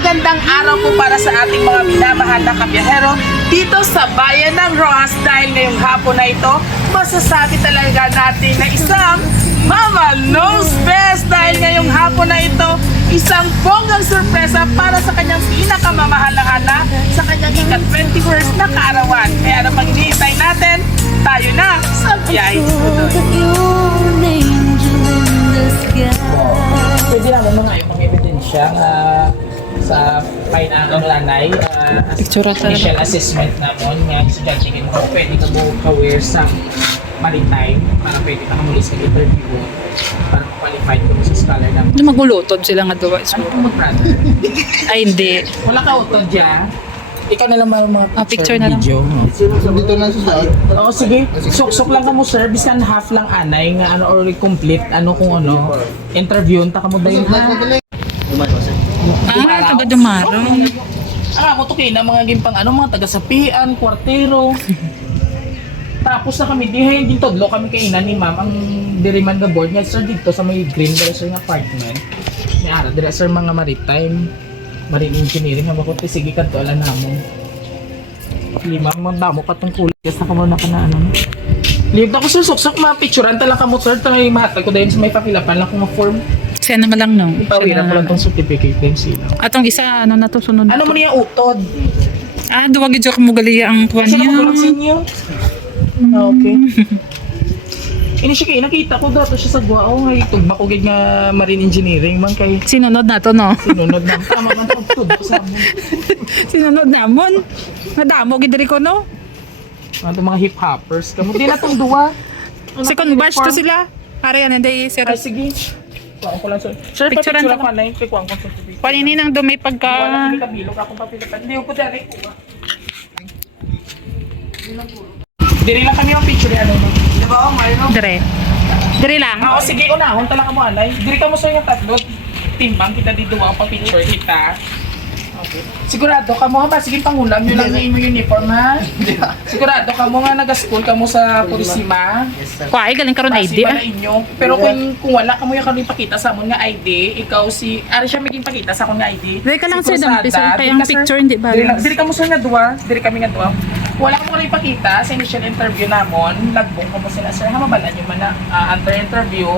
magandang araw po para sa ating mga minamahal na kabiyahero dito sa bayan ng Rojas dahil ngayong hapon na ito, masasabi talaga natin na isang Mama Knows Best dahil ngayong hapon na ito, isang bonggang sorpresa para sa kanyang pinakamamahal na anak sa kanyang ika-21st na kaarawan. Kaya ano pang hinihintay natin, tayo na sa biyahe. Pwede naman mga yung ebidensya sa painangang lanay initial assessment namin nga estudyante ko pwede ka mo ka-wear sa maritime para pwede ka muli sa interview para qualified ko sa scholar namin. Magulutod sila nga dawa. Ano kung mag-brother? Ay, hindi. Wala ka utod dyan? Ikaw na lang mga picture na lang. video. Dito lang sa side. Oo, sige. Sok-sok lang ka mo, sir. Biskan half lang anay nga ano or complete ano kung ano. Interview ta ka mo dayon ha. Taga Dumarong. Ako to kina mga gimpang ano mga taga-sapian, kwartero. Tapos na kami dihay din todlo kami kay ina ni ma'am ang diriman nga board nga sir dito sa may green dere sir nga apartment. Ni ara dere sir mga maritime marine engineering nga bakit sige kadto ala namo. Lima man damo katong kulay kas na kamo na kana ano. Live na ko sir sok-sok ma-picturean ta lang kamo sir tay mahatag ko dayon sa may pakilapan lang ko nga form. Siya naman lang, no? Ipawiran mo lang tong certificate din sila. Atong isa, ano na to, sunod. Ano mo niya utod? Duwag yung mo gali ang kuha Kasi niya. naman sa inyo. Okay. Ini siya kayo, nakita ko dato siya sa Guao. Ay, tugba ko gid nga marine engineering man kay Sinunod na to, no? sinunod na. Tama man pagtugba sa mo. Sinunod na mo. Madamo, gidari ko, no? Ano mga hip-hoppers. Kamu din na tong duwa. Second batch to sila. Para yan, hindi, sir. Ay, sige. Kuhaan ko lang sir. Sir, Picturean pa-picture ko. ako na yun. Kay kuhaan ko certificate. Panini nang dumay pagka... Wala kami kabilog akong papilipan. Hindi ko dali ko. Diri lang kami yung picture ano no. Di ba? Mayroon. Dire. Dire lang. Oo, sige, unahon talaga mo anay. Diri ka mo sa yung tatlo. Timbang kita dito ang pa-picture kita. Okay. Sigurado ka mo ha ba? Sige, pangulam nyo lang yung uniform ha? Sigurado ka mo nga nag-school ka mo sa Purisima. Kuha, galing karon ID, Pasima na inyo. Pero kung wala ka mo yung karoon ipakita sa amon nga ID, ikaw si... Ari siya maging pakita sa akong nga ID. Dire ka lang, Si sir, dami, sir. Cruzada, Kaya ang picture, hindi ba? Diri ka mo sa nga duwa. Diri kami nga duwa. Wala ko rin ipakita sa initial interview namon. Lagbong ko mo sila, sir. Mabalaan nyo man na after interview.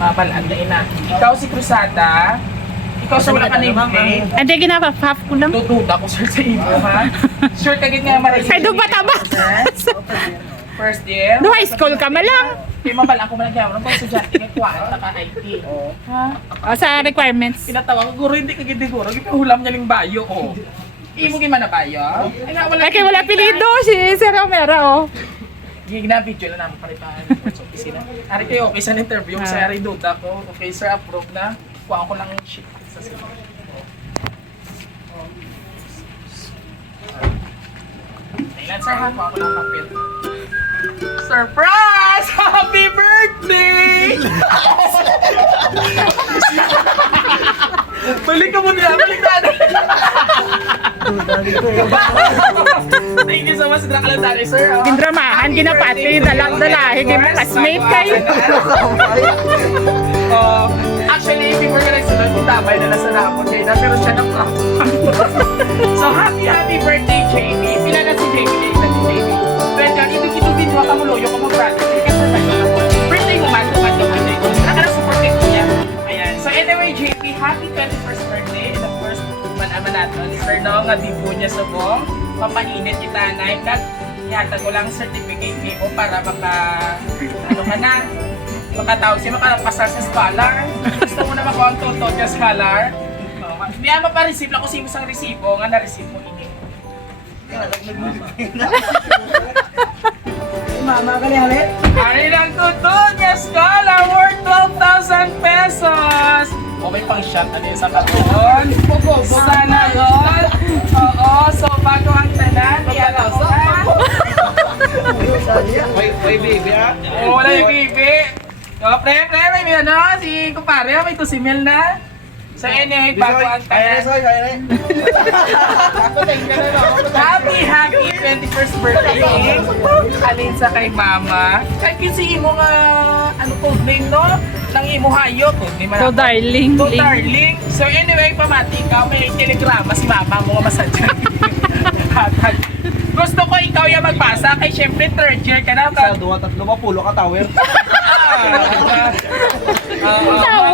Mabalaan na ina. Ikaw si Cruzada. Ikaw sa wala ka name plate. Hindi, ginapa-half ko lang. Tutuda ko sir sa imo ha. Sure ka gid nga maray. Ay, doon ba taba? First year. Do high school ka malang. Kaya mabalaan ko man ang kung estudyante nga kuhaan ta ka IT. Ha? Sa requirements. Pinatawag ko guro hindi ka gid guro. Gipahulam niya ning bayo oh. Imo gi man na bayo? Ay nga wala. Ay, kaya wala pilido si Sir Romero, oh. Gina video lang namin palitan sa opisina. Ari kayo okay sa interview sa ari duda ko. Okay sir, approve na. Kuha ko lang sheet sa sila. Kailan sir ha? Kuha ko lang papel. Surprise! Happy birthday! Balik ka muna! Balik na! Thank you so much sa nakalandari, sir. Dindramahan, ginapati, dalang-dalahi, classmate kayo. Actually, before ka nagsunod, tabay na nasa napon kayo na, pero siya na prank. So, happy birthday, JB. Pila na si JB, Friend ka, ito video ka mo loyo ka mo brother. Kasi sa birthday mo man, birthday ko. Naka na support ko niya. Ayan. So, anyway, JB, happy 21st birthday. And of course, manaman natin. Sir, no, nga dibo niya sa bong. Papainit kita na. Yata ko lang certificate mo para maka, ano ka na, makatawag siya, makapasar sa scholar. Gusto mo na makuha ang toto niya scholar. Hindi naman pa-receive lang kung sino sang resibo, nga na-receive mo ini. Mama ka niya ulit? Ari lang toto niya scholar worth 12,000 pesos! O may pang shot na din sa katon. Sana yun. Oo, so bago ang tanan, iyan ako ka. May baby ah. Oo, wala yung bibi. So, pre, may ano, si kumpare, may tusimil na. So, anyway, bago ang tanan. Happy 21st birthday alin sa kay mama. Kaya kasi imo nga ano code name no? Nang imo hayo code name. So, darling. So, darling. So anyway, pamati ikaw may telegrama si mama mo nga masadyan. Hatag. Gusto ko ikaw yung magbasa kay syempre third year ka na. Sa 2-3 mapulo ka tower.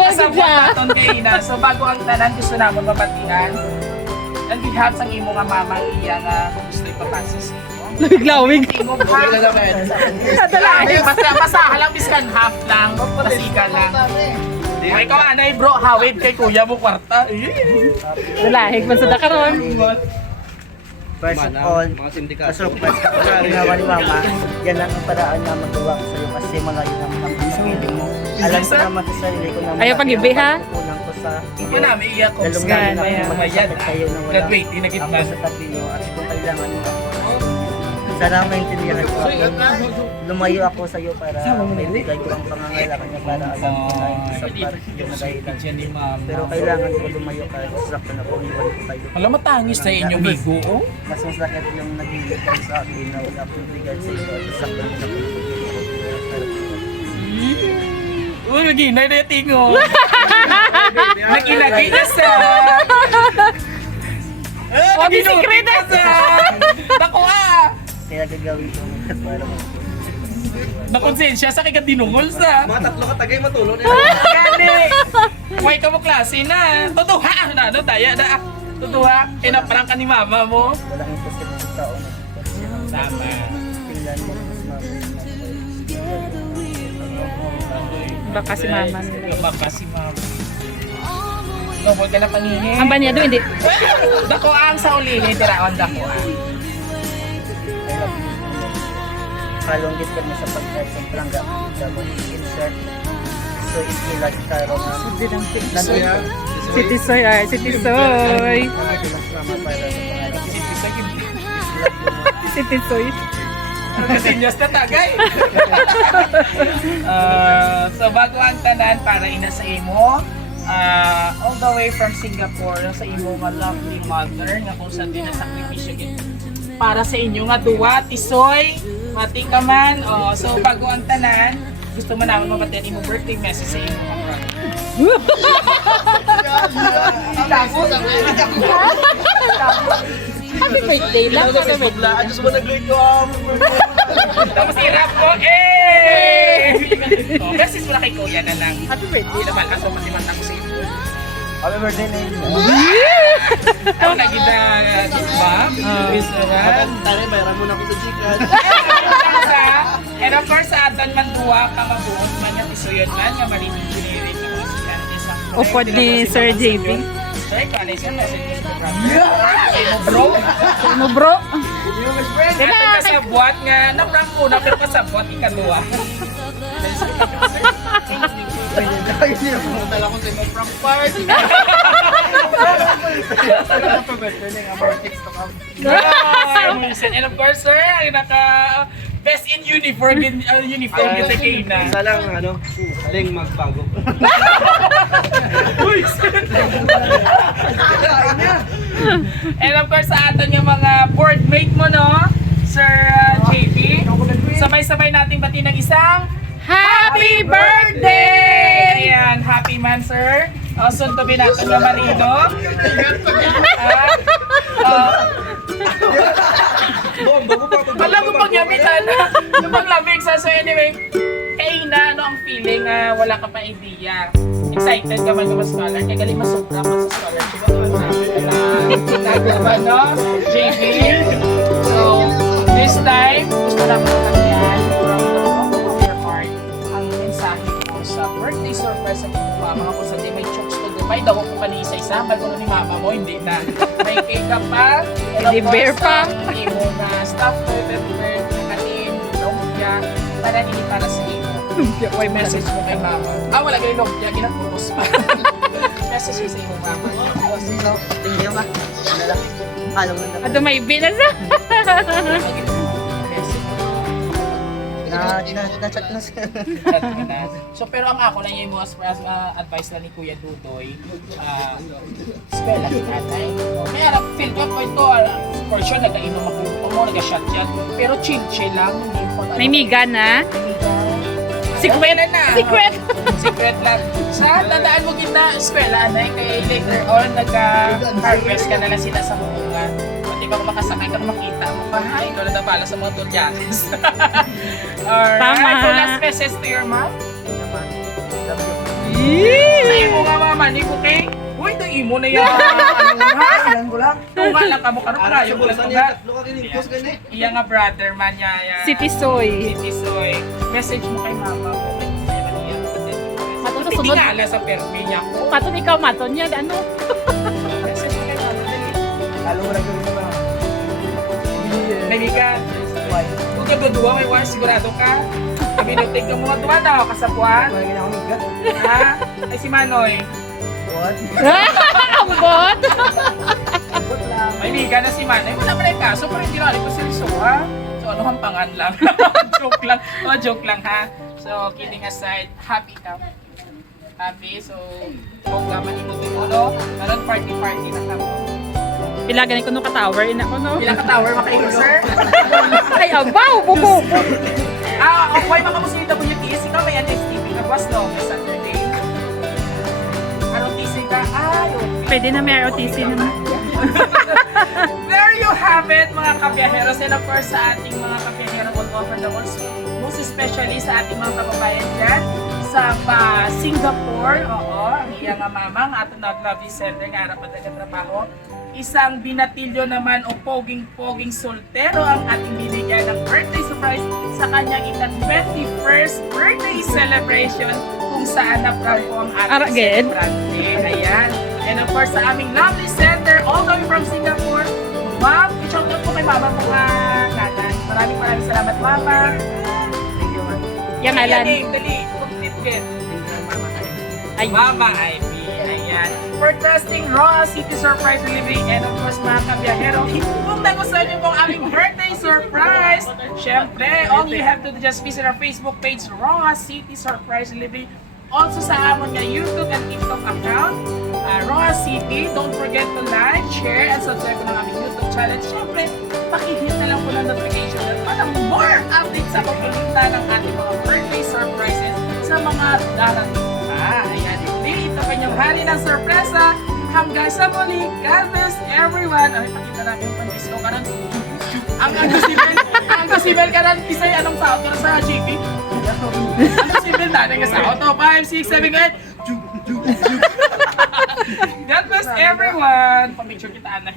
Kasabot naton kay Ina. So bago ang tanan gusto namon mabatian. And behalf sang imo nga mama iya nga kung gusto ipapasa sa imo. Lawig-lawig. Imo pa. Basta lang biskan half lang. Pasiga lang. Ay ikaw anay bro, hawid kay kuya mo kwarta. Lahig man sa dakaron. First of all, Mga sindikato. surprise ka sa ginawa ni Mama. Yan lang ang paraan na magawa ko sa'yo kasi malayo naman ang feeling mo. Alam ko naman sa sarili ko naman. Ayaw pag-ibi, ha? Kulang ko sa Ikaw namin iya ko. lalong Yan, na ayan. ako magkasakit sa'yo na wala Graduate, di na ako gitna. sa tabi niyo at kung kailangan mo ako. Sana maintindihan ko ako. Lumayo ako sa'yo para maibigay ko ang pangangailangan niya para alam ko na isa pa yung dahilan. Pero kailangan ko lumayo ka sasaktan ako, iwan ko kayo. Wala matangis sa inyong bigo, oh. Mas masakit yung naging ikaw sa akin na wala akong bigay sa iyo at sasaktan ko na Uy, naginay na yung tingo. Naginagay na sa... Huwag yung secret na sa... Naku Kaya gagawin ko para mo. nakonsensya sa kaya dinungol sa... Mga 3 ka tagay matulog. Gani! Huwag ka mo klase na. Totoo ha! Ano, daya na. Totoo ha! Pinaprang ka ni mama mo. Walang imposible sa tao na Tama. tingnan mo Baka si mama. Baka si mama. No, huwag ka na pangingin. Ang banya doon, hindi. Dako ang sa ulihin, tiraon dako ang. kalunggit ka mo sa pagkain sa plangga sa mo insert so iskila karo na City Soy, City Soy. salamat para sa pangalan City Soy. Kasinyos na tagay. So bago ang tanan para ina sa imo, all the way from Singapore sa imo nga lovely mother nga kung saan din sakripisyo gid para sa inyo nga duwa tisoy mati ka man. So bago ang tanan, gusto mo naman mabatian imo birthday message sa imo mga brother. Happy birthday lang. Happy birthday. I just wanna greet you all. Tapos irap ko, eh! Message mo na kay Kuya na lang. Happy birthday. Hindi naman kaso masimanta ko sa iyo. happy birthday na yun Ako lagi na, ma'am, is naman. Tare, bayaran mo na ako sa chicken. And of course, sa atan man duwa ka mabuot man yung isuyon man nga marinig kinirin ng mga siyan. Upod ni Sir JB. Sir, kanay siya message mo sa brother. Bro, Mo bro. atan ka sa buhat nga, naprang una pero ka sa buhat ikaduwa. Dala ko sa imo from party. And of course, sir, ay naka best in uniform uniform kita kay na. Isa lang, ano, ling magbago. And of course, sa aton yung mga boardmate mo, no? Sir JP. Sabay-sabay nating bati ng isang Happy birthday! Ayan, happy man, sir. Soon to be natin na Marino. Wala ko pang yamitan. Lupang lamig sa so anyway. Kay na, ano ang feeling? Wala ka pa idea. Excited ka man mas scholar. Kaya galing masubra pa sa scholarship. Nagawa, no? JP. So, this time, gusto lang mo kanyan from the bottom of your heart ang mensahe mo sa birthday surprise sa iyong mama. Kung sa may chokes to Dubai, daw ko pa ni isa-isa. Bago ni mama mo, hindi na. May cake ka pa. Teddy bear pa. Hindi mo na stuffed toy, bear, kanin, lumpia, para hindi para sa iyo. May message mo kay mama. Wala ganyan lumpia, ginapuros pa. Message mo sa iyong mama. tingin ma halong na Ato may bilas ah. na-chat na siya So pero ang ako lang yung mga advice lang ni Kuya Dudoy, eskwela si tatay. Kaya feel ko po ito, For sure, nag-ainom ako mo, nag-shot-shot. Pero chill lang. Hindi ko May miga na. Secret na. Secret! Secret lang. Sa tandaan mo gina, eskwela na kay later on, nag-harvest ka na lang sila sa bunga. Pati ba makasakay ka makita mo pa, hi, ikaw na bala sa mga tulyanes. Alright, Tama. so last message to your mom. Sa Yee! imo nga mama, ni ko kay, uy, ito imo na yan. Ano ha? Ilan ko lang. Tunga lang ka mo, karon Para parayo sa ko lang bulasan tunga. niya, tatlo ka kinimkos ka niya. Iya nga brother man niya. City Soy. City Soy. Message mo kay mama mo. Kay Kuya Maria. Maton sa Hindi sunod. nga ala sa permi niya ko. Maton ikaw, maton yan. Ano? Message mo kay mama. Dali. Lalo ko lang yung mga. Naliga. Kung kagudua, may one, sigurado ka. Binutig ka mga tuwa na, kasapuan. Wala gina akong higat. Ha? Ay si Manoy. What? Ambot! What lang? May liga na si Manoy. Wala pa na yung kaso, pero hindi rin ko seryoso ha. So ano hampangan lang. Joke lang. Oh, joke lang ha. So kidding aside, happy ka. Happy. So, kung gaman ibuti mo, no? Karon party-party na ka mo. Pila ganit ko no ka-tower. Ina ko no. Ilang ka-tower makailo, sir? Ay, abaw! Bubo! Okay, mga musita mo yung TS. Ikaw may NSTP na bus, no? May Saturday. Anong TC ka? Ay, okay. Pwede na may ROTC naman. There you have it, mga kabiyaheros. And of course, sa ating mga kabiyahero all over the world, most especially sa ating mga kababayan dyan sa Singapore. Oo, ang iyang mamang ato na lovely sender nga harap at trabaho. Isang binatilyo naman o poging-poging soltero ang ating binigyan ng birthday surprise sa kanyang ika-21st birthday celebration kung saan naprampo ang Ara, ating good. celebrante. Ayan. And of course, sa aming lovely center, all the way from Singapore, Ma'am, i-shout out po kay Mama mga nanay. Maraming salamat, Mama. Thank you, man. Yang alan. Name, dali. Complete it. Mama Ivy. Ay. Mama Ivy. Ayan. For trusting Raw City Surprise Delivery and of course mga kabiyahero, kung nagustuhan niyo pong aming birthday surprise, syempre, all you have to do just visit our Facebook page, Raw City Surprise Delivery. Also sa amon nga YouTube and TikTok account, Raw City. Don't forget to like, share, and subscribe po ng aming YouTube channel. Syempre, pakihit na lang po ng notification bell para more updates sa pagpunta ng ating mga birthday surprises sa mga darating pa. Ayan, hindi ito kanyang hari ng sorpresa. Hanggang sa muli, God bless everyone. Ay, pakita natin yung pandisco ka nun. Ang gusibel ka nun, isa'y anong sa auto sa GP? Ang gusibel natin ka sa auto. 5, 6, 7, 8. God bless everyone. Pamicture kita, Ana.